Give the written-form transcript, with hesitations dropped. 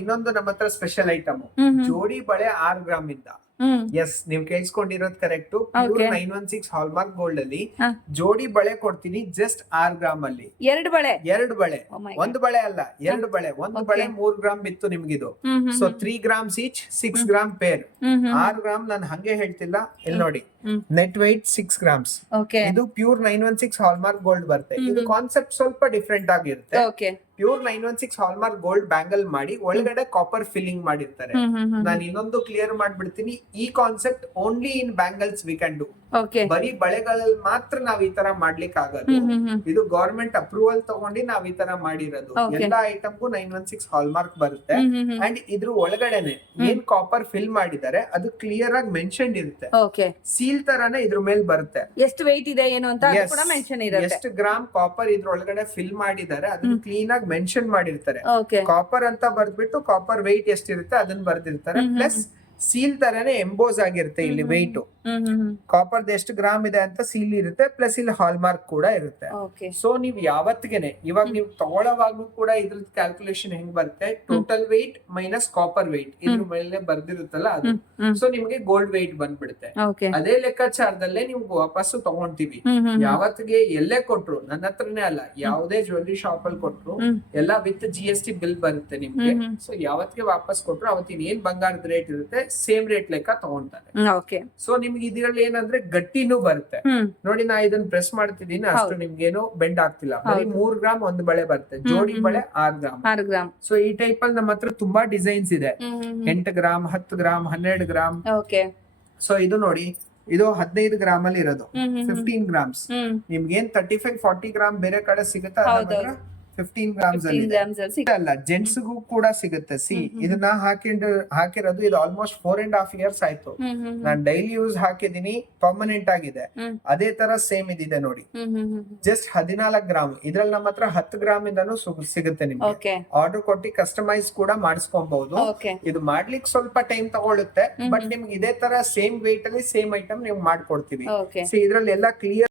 ಇನ್ನೊಂದು ನಮ್ಮ ಹತ್ರ ಸ್ಪೆಷಲ್ ಐಟಮ್ ಜೋಡಿ ಬಳೆ 6 ಗ್ರಾಮ್ ಇಂದ. ಎಸ್, ನೀವ್ ಕೇಳಿಸ್ಕೊಂಡಿರೋದು ಕರೆಕ್ಟ್. ಪ್ಯೂರ್ 916 ಹಾಲ್ಮಾರ್ಕ್ ಗೋಲ್ಡ್ ಅಲ್ಲಿ ಜೋಡಿ ಬಳೆ ಕೊಡ್ತೀನಿ ಜಸ್ಟ್ 6 ಗ್ರಾಮ್ ಅಲ್ಲಿ. ಎರಡು ಬಳೆ ಒಂದು ಬಳೆ ಅಲ್ಲ, ಎರಡು ಬಳೆ. ಒಂದು ಬಳೆ 3 ಗ್ರಾಮ್ ಬಿತ್ತು ನಿಮ್ಗಿದು. So 3 grams each, 6 gram pair. 6 gram ನಾನು ಹಂಗೆ ಹೇಳ್ತಿಲ್ಲ, ಇಲ್ಲಿ ನೋಡಿ ನೆಟ್ ವೆಯ್ಟ್ 6 ಗ್ರಾಮ್ಸ್. ಇದು ಪ್ಯೂರ್ 916 ಹಾಲ್ಮಾರ್ಕ್ ಗೋಲ್ಡ್ ಬರುತ್ತೆ. ಇದು ಕಾನ್ಸೆಪ್ಟ್ ಸ್ವಲ್ಪ ಡಿಫ್ರೆಂಟ್ ಆಗಿರುತ್ತೆ. ಪ್ಯೂರ್ 916 ಹಾಲ್ಮಾರ್ಕ್ ಗೋಲ್ಡ್ ಬ್ಯಾಂಗಲ್ ಮಾಡಿ ಒಳಗಡೆ ಕಾಪರ್ ಫಿಲ್ಲಿಂಗ್ ಮಾಡಿರ್ತಾರೆ. ನಾನು ಇನ್ನೊಂದು ಕ್ಲಿಯರ್ ಮಾಡ್ಬಿಡ್ತೀನಿ, ಈ concept only in bangles we can do. ಬರೀ ಬಳೆಗಳಲ್ಲಿ ಮಾತ್ರ ನಾವ್ ಈ ತರ ಮಾಡ್ಲಿಕ್ಕೆ ಆಗೋದು. ಇದು ಗವರ್ಮೆಂಟ್ ಅಪ್ರೂವಲ್ ತಗೊಂಡು ನಾವ್ ಈ ತರ ಮಾಡಿರೋದು. ಎಲ್ಲಾ ಐಟಮ್ಗೂ 916 ಹಾಲ್ಮಾರ್ಕ್ ಬರುತ್ತೆ. ಅಂಡ್ ಇದ್ರ ಒಳಗಡೆನೆ ಏನ್ ಕಾಪರ್ ಫಿಲ್ ಮಾಡಿದ್ದಾರೆ ಅದು ಕ್ಲಿಯರ್ ಆಗಿ ಮೆನ್ಷನ್ ಇರುತ್ತೆ. ಸೀಲ್ ತರಾನೇ ಇದ್ರ ಮೇಲೆ ಬರುತ್ತೆ. ಎಷ್ಟು ವೆಯ್ಟ್ ಇದೆ ಏನು ಅಂತ ಕೂಡ ಮೆನ್ಷನ್ ಇರುತ್ತೆ. ಎಷ್ಟು ಗ್ರಾಮ್ ಕಾಪರ್ ಇದ್ರ ಒಳಗಡೆ ಫಿಲ್ ಮಾಡಿದ್ದಾರೆ ಅದನ್ನ ಕ್ಲೀನ್ ಆಗಿ ಮೆನ್ಷನ್ ಮಾಡಿರ್ತಾರೆ. ಕಾಪರ್ ಅಂತ ಬರ್ದ್ಬಿಟ್ಟು ಕಾಪರ್ ವೆಯ್ಟ್ ಎಷ್ಟಿರುತ್ತೆ ಅದನ್ನ ಬರ್ದಿರ್ತಾರೆ. ಪ್ಲಸ್ ಸೀಲ್ ತರಾನೇ ಎಂಬೋಸ್ ಆಗಿರುತ್ತೆ ಇಲ್ಲಿ ವೆಯ್ಟ್. ಕಾಪರ್ ಎಷ್ಟು ಗ್ರಾಮ್ ಇದೆ ಅಂತ ಸೀಲ್ ಇರುತ್ತೆ. ಪ್ಲಸ್ ಇಲ್ಲಿ ಹಾಲ್ಮಾರ್ಕ್ ಕೂಡ ಇರುತ್ತೆ. ಸೊ ನೀವ್ ಯಾವತ್ತಿಗೆನೆ ಇವಾಗ ನೀವು ತಗೊಳ್ಳೋವಾಗ್ಲೂ ಕೂಡ ಇದ್ರದ್ದು ಕ್ಯಾಲ್ಕುಲೇಷನ್ ಹೆಂಗ್ ಬರುತ್ತೆ, total weight minus copper weight ಇದ್ರ ಮೇಲೆ ಬರ್ದಿರುತ್ತಲ್ಲ ಅದು. ಸೊ ನಿಮ್ಗೆ ಗೋಲ್ಡ್ ವೆಯ್ಟ್ ಬಂದ್ಬಿಡುತ್ತೆ. ಅದೇ ಲೆಕ್ಕಾಚಾರದಲ್ಲೇ ನೀವು ವಾಪಸ್ಸು ತಗೊಂತೀವಿ. ಯಾವತ್ತಿಗೆ ಎಲ್ಲೇ ಕೊಟ್ರು, ನನ್ನ ಹತ್ರನೇ ಅಲ್ಲ, ಯಾವುದೇ ಜ್ಯುವೆಲ್ಲರಿ ಶಾಪ್ ಅಲ್ಲಿ ಕೊಟ್ರು ಎಲ್ಲ ವಿತ್ GST ಬಿಲ್ ಬರುತ್ತೆ ನಿಮ್ಗೆ. ಸೊ ಯಾವತ್ತಿಗೆ ವಾಪಸ್ ಕೊಟ್ರು ಅವತ್ತಿನ ಏನ್ ಬಂಗಾರದ ರೇಟ್ ಇರುತ್ತೆ ಸೇಮ್ ರೇಟ್ ಲೆಕ್ಕ ತಗೊಂತಾರೆ. ಸೊ ನಿಮ್ಗೆ ಇದ್ರಲ್ಲಿ ಏನಂದ್ರೆ ಗಟ್ಟಿನೂ ಬರುತ್ತೆ. ನೋಡಿ ನಾ ಇದನ್ನ ಪ್ರೆಸ್ ಮಾಡ್ತಿದ್ದೀನಿ, ಅಷ್ಟು ನಿಮ್ಗೇನು ಬೆಂಡ್ ಆಗ್ತಿಲ್ಲ. ಬರೀ 3 ಗ್ರಾಮ್ ಒಂದು ಬಳೆ ಬರುತ್ತೆ. ಜೋಡಿ ಬಳೆ 6 ಗ್ರಾಮ್. ಸೊ ಈ ಟೈಪ್ ಅಲ್ಲಿ ನಮ್ಮ ಹತ್ರ ತುಂಬಾ ಡಿಸೈನ್ಸ್ ಇದೆ. 8 ಗ್ರಾಮ್, 10 ಗ್ರಾಮ್, 12 ಗ್ರಾಮ್. ಸೊ ಇದು ನೋಡಿ, ಇದು 15 ಗ್ರಾಮ್ ಅಲ್ಲಿ ಇರೋದು. 15 ಗ್ರಾಮ್ಸ್ ನಿಮ್ಗೇನ್ 35-40 ಗ್ರಾಮ್ ಬೇರೆ ಕಡೆ ಸಿಗುತ್ತೆ, 15 ಗ್ರಾಮ್ಸ್ ಅಲ್ಲಿ ಅಲ್ಲ, ಜೆಂಟ್ಸ್ಗೂ ಕೂಡ ಸಿಗುತ್ತೆ. ಇದನ್ನ ಹಾಕಿರೋದು ಇದು ಆಲ್ಮೋಸ್ಟ್ 4.5 years ಆಯ್ತು. ನಾನ್ ಡೈಲಿ ಯೂಸ್ ಹಾಕಿದೀನಿ, ಪರ್ಮನೆಂಟ್ ಆಗಿದೆ. ಅದೇ ತರ ಸೇಮ್ ಇದಿದೆ ನೋಡಿ, ಜಸ್ಟ್ 14 ಗ್ರಾಮ್. ಇದ್ರಲ್ಲಿ ನಮ್ಮ ಹತ್ರ 10 ಗ್ರಾಮ್ ಇಂದನೂ ಸಿಗುತ್ತೆ ನಿಮ್ಗೆ. ಆರ್ಡರ್ ಕೊಟ್ಟು ಕಸ್ಟಮೈಸ್ ಕೂಡ ಮಾಡಿಸ್ಕೊಬಹುದು. ಇದು ಮಾಡ್ಲಿಕ್ಕೆ ಸ್ವಲ್ಪ ಟೈಮ್ ತಗೊಳುತ್ತೆ, ಬಟ್ ನಿಮ್ಗೆ ಇದೇ ತರ ಸೇಮ್ ವೇಟ್ ಅಲ್ಲಿ ಸೇಮ್ ಐಟಮ್ ನೀವು ಮಾಡ್ಕೊಡ್ತೀವಿ. ಇದ್ರಲ್ಲಿ ಎಲ್ಲ ಕ್ಲಿಯರ್